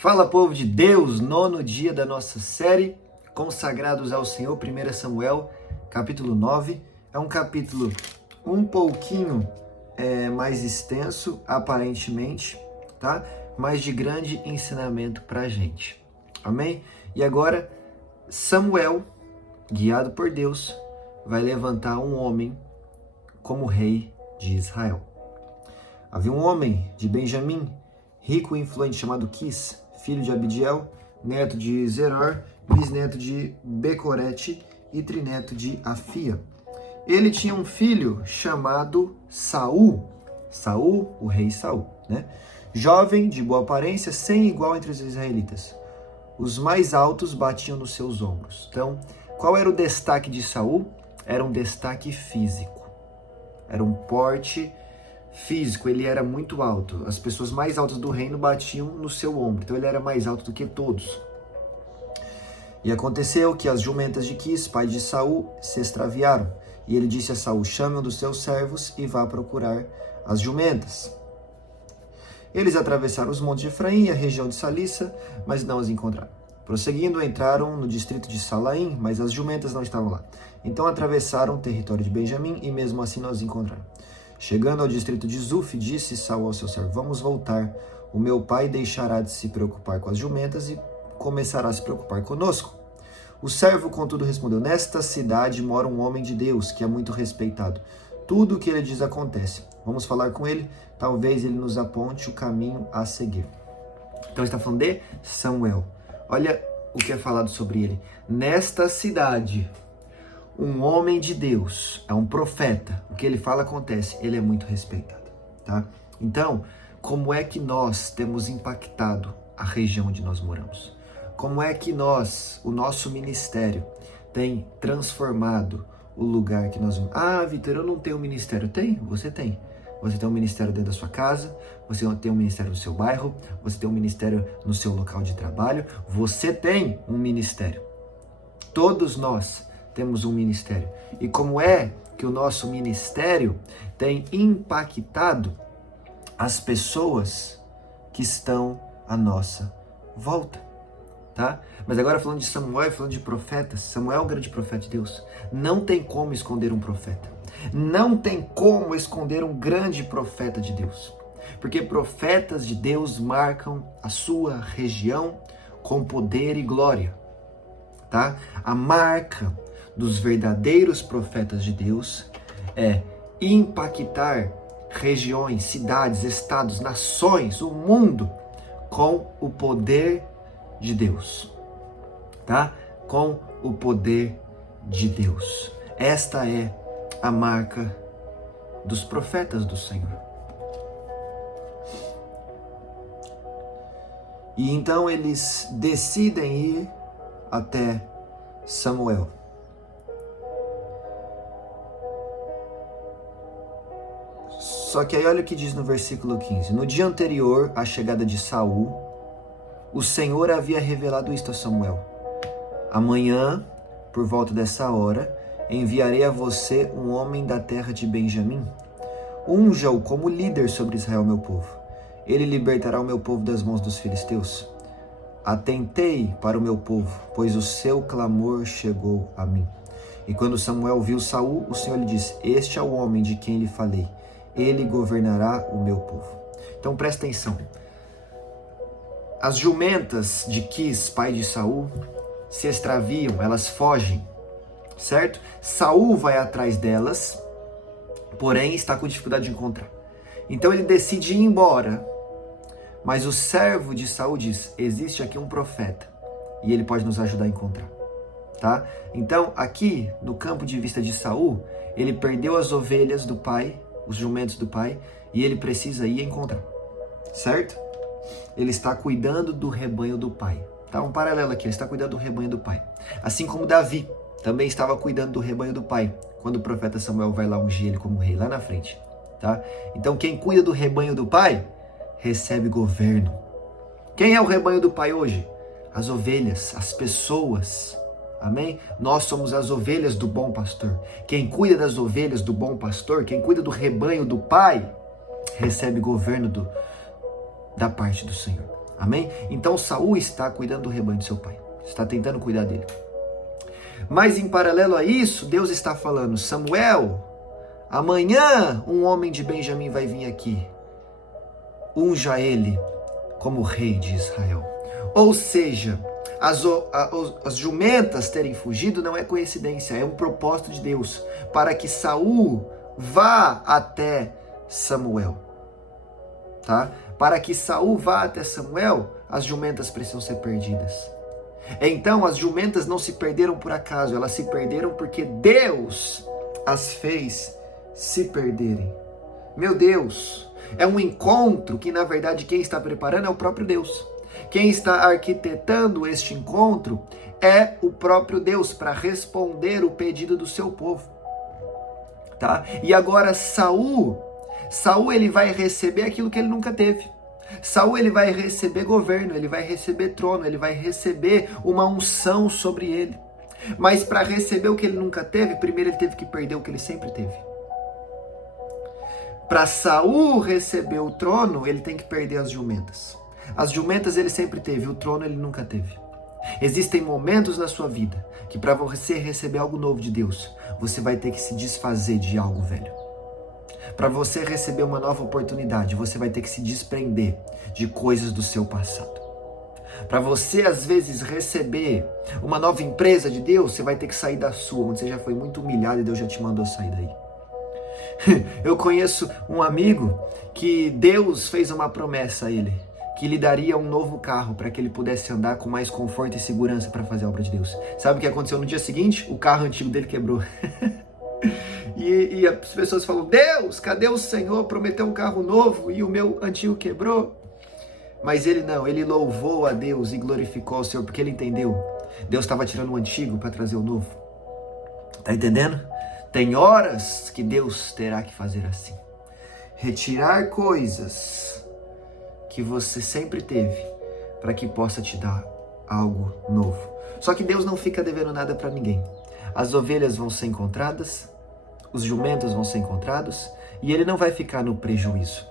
Fala, povo de Deus, nono dia da nossa série Consagrados ao Senhor, 1 Samuel, capítulo 9. É um capítulo um pouquinho mais extenso, aparentemente, tá? Mas de grande ensinamento pra gente. Amém? E agora, Samuel, guiado por Deus, vai levantar um homem como rei de Israel. Havia um homem de Benjamim, rico e influente, chamado Quis, filho de Abidiel, neto de Zeror, bisneto de Becorete e trineto de Afia. Ele tinha um filho chamado Saul, o rei Saul, né? Jovem, de boa aparência, sem igual entre os israelitas. Os mais altos batiam nos seus ombros. Então, qual era o destaque de Saul? Era um destaque físico. Era um porte físico, ele era muito alto. As pessoas mais altas do reino batiam no seu ombro. Então ele era mais alto do que todos. E aconteceu que as jumentas de Quis, pai de Saul, se extraviaram. E ele disse a Saul: chame um dos seus servos e vá procurar as jumentas. Eles atravessaram os montes de Efraim e a região de Salissa, mas não as encontraram. Prosseguindo, entraram no distrito de Salaim, mas as jumentas não estavam lá. Então atravessaram o território de Benjamim e mesmo assim não as encontraram. Chegando ao distrito de Zuf, disse Saul ao seu servo: vamos voltar. O meu pai deixará de se preocupar com as jumentas e começará a se preocupar conosco. O servo, contudo, respondeu: nesta cidade mora um homem de Deus, que é muito respeitado. Tudo o que ele diz acontece. Vamos falar com ele, talvez ele nos aponte o caminho a seguir. Então está falando de Samuel. Olha o que é falado sobre ele. Nesta cidade, um homem de Deus, é um profeta. O que ele fala acontece, ele é muito respeitado, tá? Então, como é que nós temos impactado a região onde nós moramos? Como é que o nosso ministério, tem transformado o lugar que nós vamos? Ah, Vitor, eu não tenho ministério. Tem? Você tem. Você tem um ministério dentro da sua casa, você tem um ministério no seu bairro, você tem um ministério no seu local de trabalho, você tem um ministério. Todos nós temos um ministério. E como é que o nosso ministério tem impactado as pessoas que estão à nossa volta, tá? Mas agora falando de Samuel, falando de profetas, Samuel é um grande profeta de Deus. Não tem como esconder um profeta. Não tem como esconder um grande profeta de Deus. Porque profetas de Deus marcam a sua região com poder e glória, tá? A marca dos verdadeiros profetas de Deus é impactar regiões, cidades, estados, nações, o mundo com o poder de Deus, tá? Com o poder de Deus. Esta é a marca dos profetas do Senhor. E então eles decidem ir até Samuel. Só que aí olha o que diz no versículo 15. No dia anterior à chegada de Saul, o Senhor havia revelado isto a Samuel: amanhã, por volta dessa hora, enviarei a você um homem da terra de Benjamim. Unja-o como líder sobre Israel, meu povo. Ele libertará o meu povo das mãos dos filisteus. Atentei para o meu povo, pois o seu clamor chegou a mim. E quando Samuel viu Saul, o Senhor lhe disse: este é o homem de quem lhe falei. Ele governará o meu povo. Então presta atenção. As jumentas de Quis, pai de Saul, se extraviam, elas fogem, certo? Saul vai atrás delas, porém está com dificuldade de encontrar. Então ele decide ir embora, mas o servo de Saul diz: existe aqui um profeta e ele pode nos ajudar a encontrar, tá? Então aqui no campo de vista de Saul, ele perdeu as ovelhas do pai, os jumentos do pai, e ele precisa ir encontrar, certo? Ele está cuidando do rebanho do pai. Tá? Um paralelo aqui, ele está cuidando do rebanho do pai. Assim como Davi também estava cuidando do rebanho do pai, quando o profeta Samuel vai lá ungir ele como rei, lá na frente. Tá? Então quem cuida do rebanho do pai, recebe governo. Quem é o rebanho do pai hoje? As ovelhas, as pessoas. Amém? Nós somos as ovelhas do bom pastor. Quem cuida das ovelhas do bom pastor, quem cuida do rebanho do pai, recebe governo da parte do Senhor. Amém? Então Saul está cuidando do rebanho de seu pai. Está tentando cuidar dele. Mas em paralelo a isso, Deus está falando: Samuel, amanhã um homem de Benjamim vai vir aqui. Unja ele como rei de Israel. Ou seja, as jumentas terem fugido não é coincidência, é um propósito de Deus para que Saul vá até Samuel. Tá? Para que Saul vá até Samuel, as jumentas precisam ser perdidas. Então as jumentas não se perderam por acaso, elas se perderam porque Deus as fez se perderem. Meu Deus, é um encontro que na verdade quem está preparando é o próprio Deus. Quem está arquitetando este encontro é o próprio Deus para responder o pedido do seu povo. Tá? E agora Saul ele vai receber aquilo que ele nunca teve. Saul ele vai receber governo, ele vai receber trono, ele vai receber uma unção sobre ele. Mas para receber o que ele nunca teve, primeiro ele teve que perder o que ele sempre teve. Para Saul receber o trono, ele tem que perder as jumentas. As jumentas ele sempre teve, o trono ele nunca teve. Existem momentos na sua vida que para você receber algo novo de Deus, você vai ter que se desfazer de algo velho. Para você receber uma nova oportunidade, você vai ter que se desprender de coisas do seu passado. Para você, às vezes, receber uma nova empresa de Deus, você vai ter que sair da sua, onde você já foi muito humilhado e Deus já te mandou sair daí. Eu conheço um amigo que Deus fez uma promessa a ele, que lhe daria um novo carro para que ele pudesse andar com mais conforto e segurança para fazer a obra de Deus. Sabe o que aconteceu no dia seguinte? O carro antigo dele quebrou. E as pessoas falam: Deus, cadê o Senhor? Prometeu um carro novo e o meu antigo quebrou. Mas ele não, ele louvou a Deus e glorificou o Senhor, porque ele entendeu. Deus estava tirando o antigo para trazer o novo. Tá entendendo? Tem horas que Deus terá que fazer assim. Retirar coisas que você sempre teve para que possa te dar algo novo. Só que Deus não fica devendo nada para ninguém. As ovelhas vão ser encontradas, os jumentos vão ser encontrados e ele não vai ficar no prejuízo.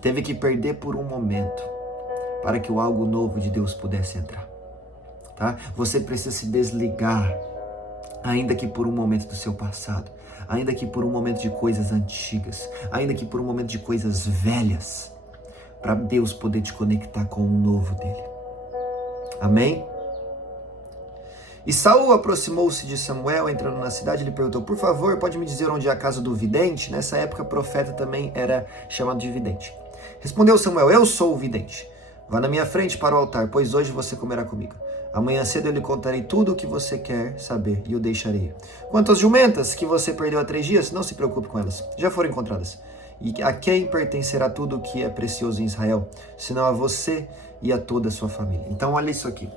Teve que perder por um momento para que o algo novo de Deus pudesse entrar. Tá? Você precisa se desligar, ainda que por um momento do seu passado, ainda que por um momento de coisas antigas, ainda que por um momento de coisas velhas, para Deus poder te conectar com o novo dele. Amém? E Saul aproximou-se de Samuel, entrando na cidade, ele perguntou: por favor, pode me dizer onde é a casa do vidente? Nessa época, profeta também era chamado de vidente. Respondeu Samuel: eu sou o vidente. Vá na minha frente para o altar, pois hoje você comerá comigo. Amanhã cedo eu lhe contarei tudo o que você quer saber e o deixarei. Quanto às jumentas que você perdeu há 3 dias, não se preocupe com elas, já foram encontradas. E a quem pertencerá tudo o que é precioso em Israel, senão a você e a toda a sua família. Então olha isso aqui.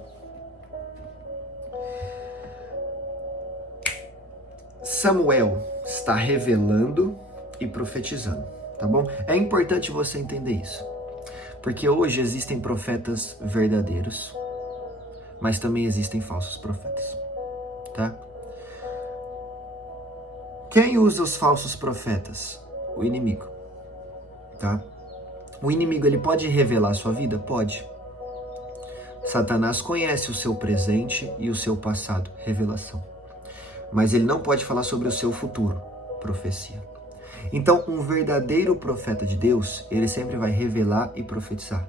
Samuel está revelando e profetizando, tá bom? É importante você entender isso, porque hoje existem profetas verdadeiros, mas também existem falsos profetas, tá? Quem usa os falsos profetas? O inimigo, tá? O inimigo, ele pode revelar a sua vida? Pode. Satanás conhece o seu presente e o seu passado, revelação. Mas ele não pode falar sobre o seu futuro, profecia. Então, um verdadeiro profeta de Deus, ele sempre vai revelar e profetizar.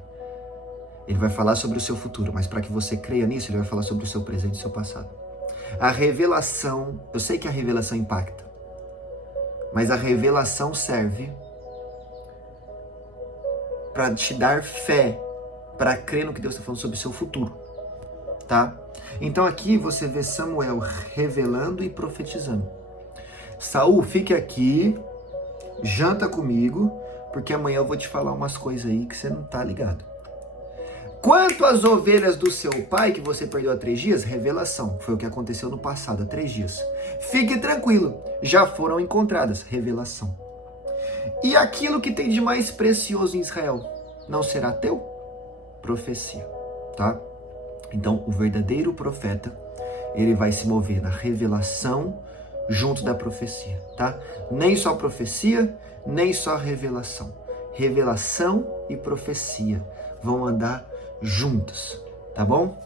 Ele vai falar sobre o seu futuro, mas para que você creia nisso, ele vai falar sobre o seu presente e o seu passado. A revelação, eu sei que a revelação impacta, mas a revelação serve para te dar fé, para crer no que Deus está falando sobre o seu futuro, tá? Então aqui você vê Samuel revelando e profetizando. Saul, fique aqui, janta comigo, porque amanhã eu vou te falar umas coisas aí que você não tá ligado. Quanto às ovelhas do seu pai, que você perdeu há 3 dias, revelação. Foi o que aconteceu no passado, há 3 dias. Fique tranquilo, já foram encontradas, revelação. E aquilo que tem de mais precioso em Israel, não será teu? Profecia, tá? Então, o verdadeiro profeta, ele vai se mover na revelação junto da profecia, tá? Nem só profecia, nem só revelação. Revelação e profecia vão andar juntos, tá bom?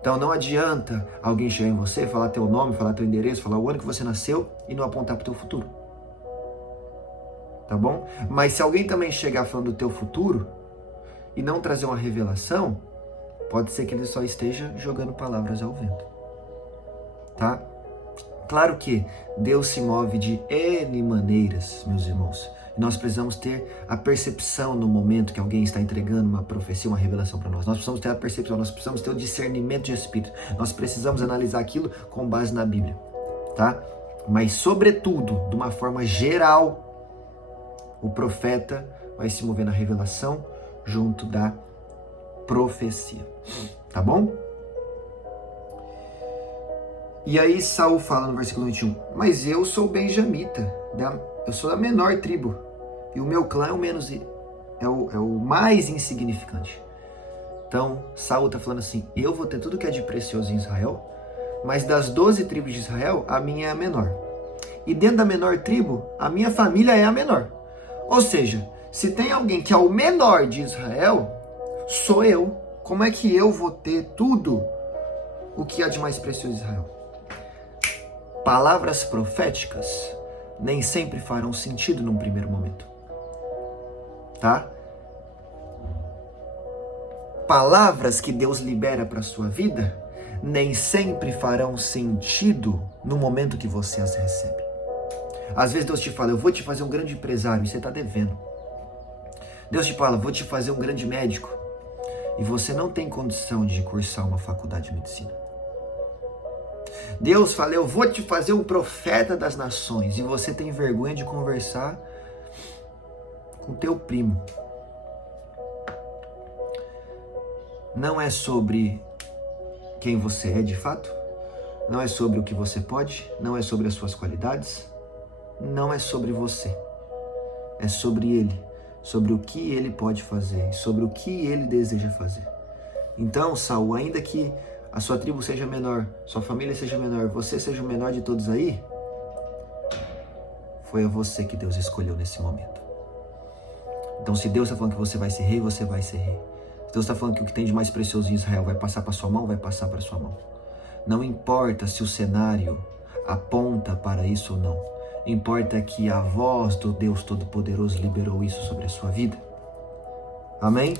Então não adianta alguém chegar em você, falar teu nome, falar teu endereço, falar o ano que você nasceu e não apontar para o teu futuro. Tá bom? Mas se alguém também chegar falando do teu futuro e não trazer uma revelação, pode ser que ele só esteja jogando palavras ao vento. Tá? Claro que Deus se move de N maneiras, meus irmãos. E nós precisamos ter a percepção no momento que alguém está entregando uma profecia, uma revelação para nós. Nós precisamos ter a percepção, nós precisamos ter o discernimento de espírito. Nós precisamos analisar aquilo com base na Bíblia, tá? Mas, sobretudo, de uma forma geral, o profeta vai se mover na revelação junto da profecia, tá bom? E aí Saul fala no versículo 21, mas eu sou benjamita, eu sou da menor tribo, e o meu clã é o mais insignificante. Então Saul está falando assim, eu vou ter tudo que é de precioso em Israel, mas das 12 tribos de Israel, a minha é a menor. E dentro da menor tribo, a minha família é a menor. Ou seja, se tem alguém que é o menor de Israel, sou eu. Como é que eu vou ter tudo o que há de mais precioso em Israel? Palavras proféticas nem sempre farão sentido num primeiro momento. Tá? Palavras que Deus libera para a sua vida nem sempre farão sentido no momento que você as recebe. Às vezes Deus te fala, eu vou te fazer um grande empresário, e você está devendo. Deus te fala, vou te fazer um grande médico, e você não tem condição de cursar uma faculdade de medicina. Deus fala, eu vou te fazer um profeta das nações, e você tem vergonha de conversar com teu primo. Não é sobre quem você é de fato, não é sobre o que você pode, não é sobre as suas qualidades, não é sobre você, é sobre ele, sobre o que ele pode fazer, sobre o que ele deseja fazer. Então, Saul, ainda que a sua tribo seja menor, sua família seja menor, você seja o menor de todos aí, foi a você que Deus escolheu nesse momento. Então, se Deus está falando que você vai ser rei, você vai ser rei. Se Deus está falando que o que tem de mais precioso em Israel vai passar para sua mão, vai passar para sua mão. Não importa se o cenário aponta para isso ou não. Importa que a voz do Deus Todo-Poderoso liberou isso sobre a sua vida. Amém?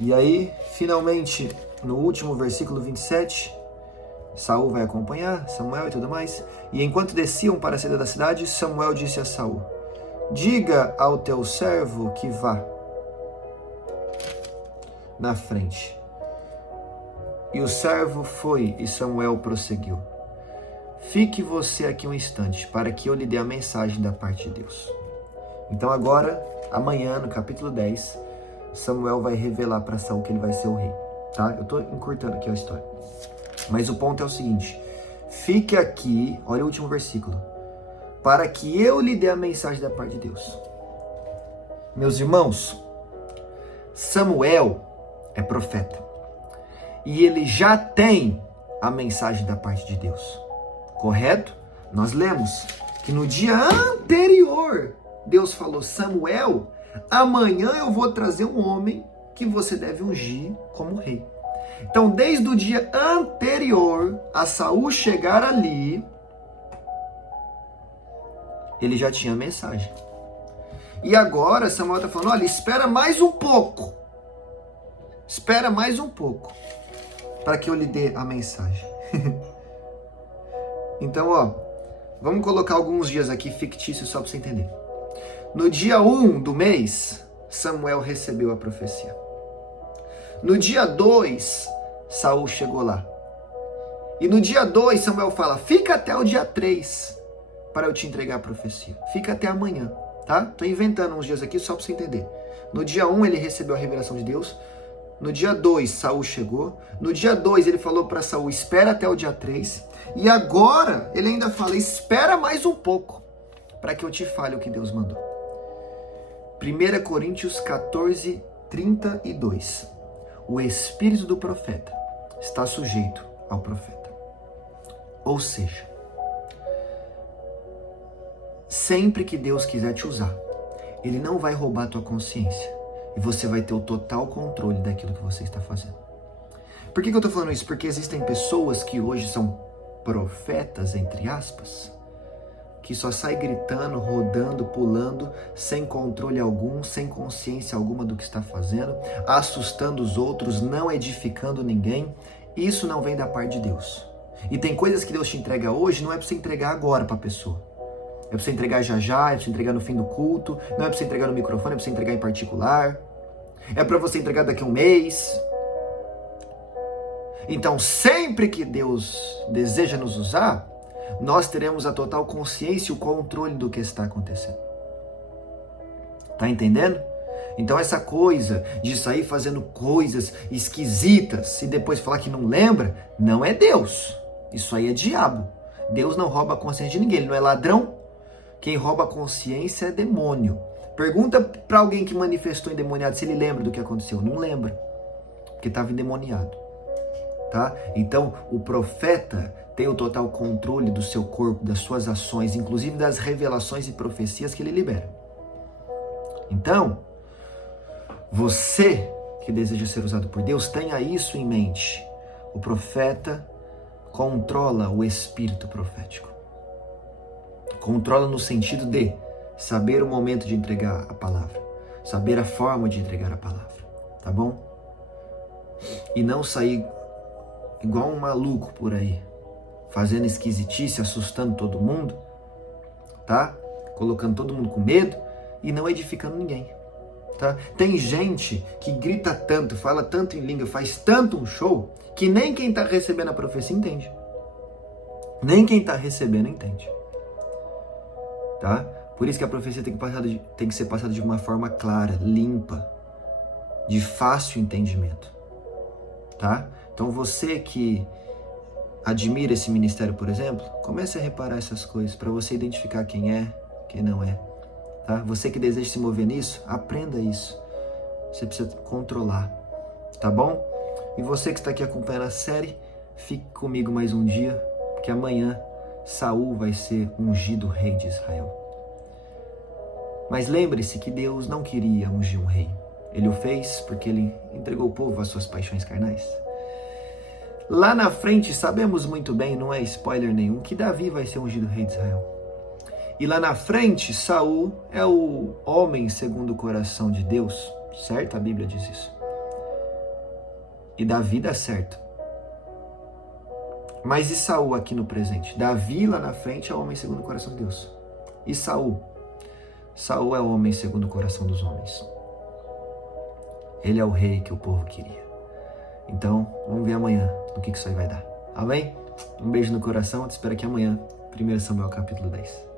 E aí, finalmente, no último versículo 27, Saul vai acompanhar Samuel e tudo mais. E enquanto desciam para a saída da cidade, Samuel disse a Saul, diga ao teu servo que vá na frente. E o servo foi e Samuel prosseguiu. Fique você aqui um instante, para que eu lhe dê a mensagem da parte de Deus. Então agora, amanhã, no capítulo 10, Samuel vai revelar para Saul que ele vai ser o rei. Tá? Eu estou encurtando aqui a história. Mas o ponto é o seguinte, fique aqui, olha o último versículo, para que eu lhe dê a mensagem da parte de Deus. Meus irmãos, Samuel é profeta. E ele já tem a mensagem da parte de Deus. Correto? Nós lemos que no dia anterior, Deus falou, Samuel, amanhã eu vou trazer um homem que você deve ungir como rei. Então, desde o dia anterior a Saul chegar ali, ele já tinha a mensagem. E agora Samuel está falando, olha, espera mais um pouco. Espera mais um pouco para que eu lhe dê a mensagem. Então, ó, vamos colocar alguns dias aqui fictícios só para você entender. No dia 1 do mês, Samuel recebeu a profecia. No dia 2, Saul chegou lá. E no dia 2, Samuel fala, fica até o dia 3 para eu te entregar a profecia. Fica até amanhã, tá? Tô inventando uns dias aqui só para você entender. No dia 1, ele recebeu a revelação de Deus. No dia 2, Saul chegou. No dia 2, ele falou para Saul, espera até o dia 3. E agora, ele ainda fala, espera mais um pouco, para que eu te fale o que Deus mandou. 1 Coríntios 14, 32. O espírito do profeta está sujeito ao profeta. Ou seja, sempre que Deus quiser te usar, Ele não vai roubar tua consciência. e você vai ter o total controle daquilo que você está fazendo. Por que eu estou falando isso? Porque existem pessoas que hoje são profetas, entre aspas, que só sai gritando, rodando, pulando, sem controle algum, sem consciência alguma do que está fazendo, assustando os outros, não edificando ninguém. Isso não vem da parte de Deus. E tem coisas que Deus te entrega hoje, não é para você entregar agora para a pessoa. É para você entregar já já, é para você entregar no fim do culto, não é para você entregar no microfone, é para você entregar em particular. É para você entregar daqui a um mês. Então, sempre que Deus deseja nos usar, nós teremos a total consciência e o controle do que está acontecendo. Tá entendendo? Então essa coisa de sair fazendo coisas esquisitas e depois falar que não lembra, não é Deus. Isso aí é diabo. Deus não rouba a consciência de ninguém, ele não é ladrão. Quem rouba a consciência é demônio. Pergunta para alguém que manifestou endemoniado se ele lembra do que aconteceu. Não lembra, porque estava endemoniado. Tá? Então o profeta tem o total controle do seu corpo, das suas ações, inclusive das revelações e profecias que ele libera. Então, você que deseja ser usado por Deus, tenha isso em mente. O profeta controla o espírito profético. Controla no sentido de saber o momento de entregar a palavra, saber a forma de entregar a palavra, tá bom? E não sair igual um maluco por aí, fazendo esquisitice, assustando todo mundo, tá? Colocando todo mundo com medo e não edificando ninguém, tá? Tem gente que grita tanto, fala tanto em língua, faz tanto um show, que nem quem está recebendo a profecia entende. Nem quem está recebendo entende, tá? Por isso que a profecia tem que ser passada de uma forma clara, limpa, de fácil entendimento, tá? Então você que admira esse ministério, por exemplo, comece a reparar essas coisas para você identificar quem é, quem não é, tá? Você que deseja se mover nisso, aprenda isso. Você precisa controlar, tá bom? E você que está aqui acompanhando a série, fique comigo mais um dia, porque amanhã Saul vai ser ungido rei de Israel. Mas lembre-se que Deus não queria ungir um rei. Ele o fez porque ele entregou o povo às suas paixões carnais. Lá na frente, sabemos muito bem, não é spoiler nenhum, que Davi vai ser ungido rei de Israel. E lá na frente, Saul é o homem segundo o coração de Deus, certo? A Bíblia diz isso. E Davi dá certo. Mas e Saul aqui no presente? Davi lá na frente é o homem segundo o coração de Deus. E Saul? Saul é o homem segundo o coração dos homens. Ele é o rei que o povo queria. Então, vamos ver amanhã no que isso aí vai dar. Amém? Um beijo no coração, te espero aqui amanhã. 1 Samuel capítulo 10.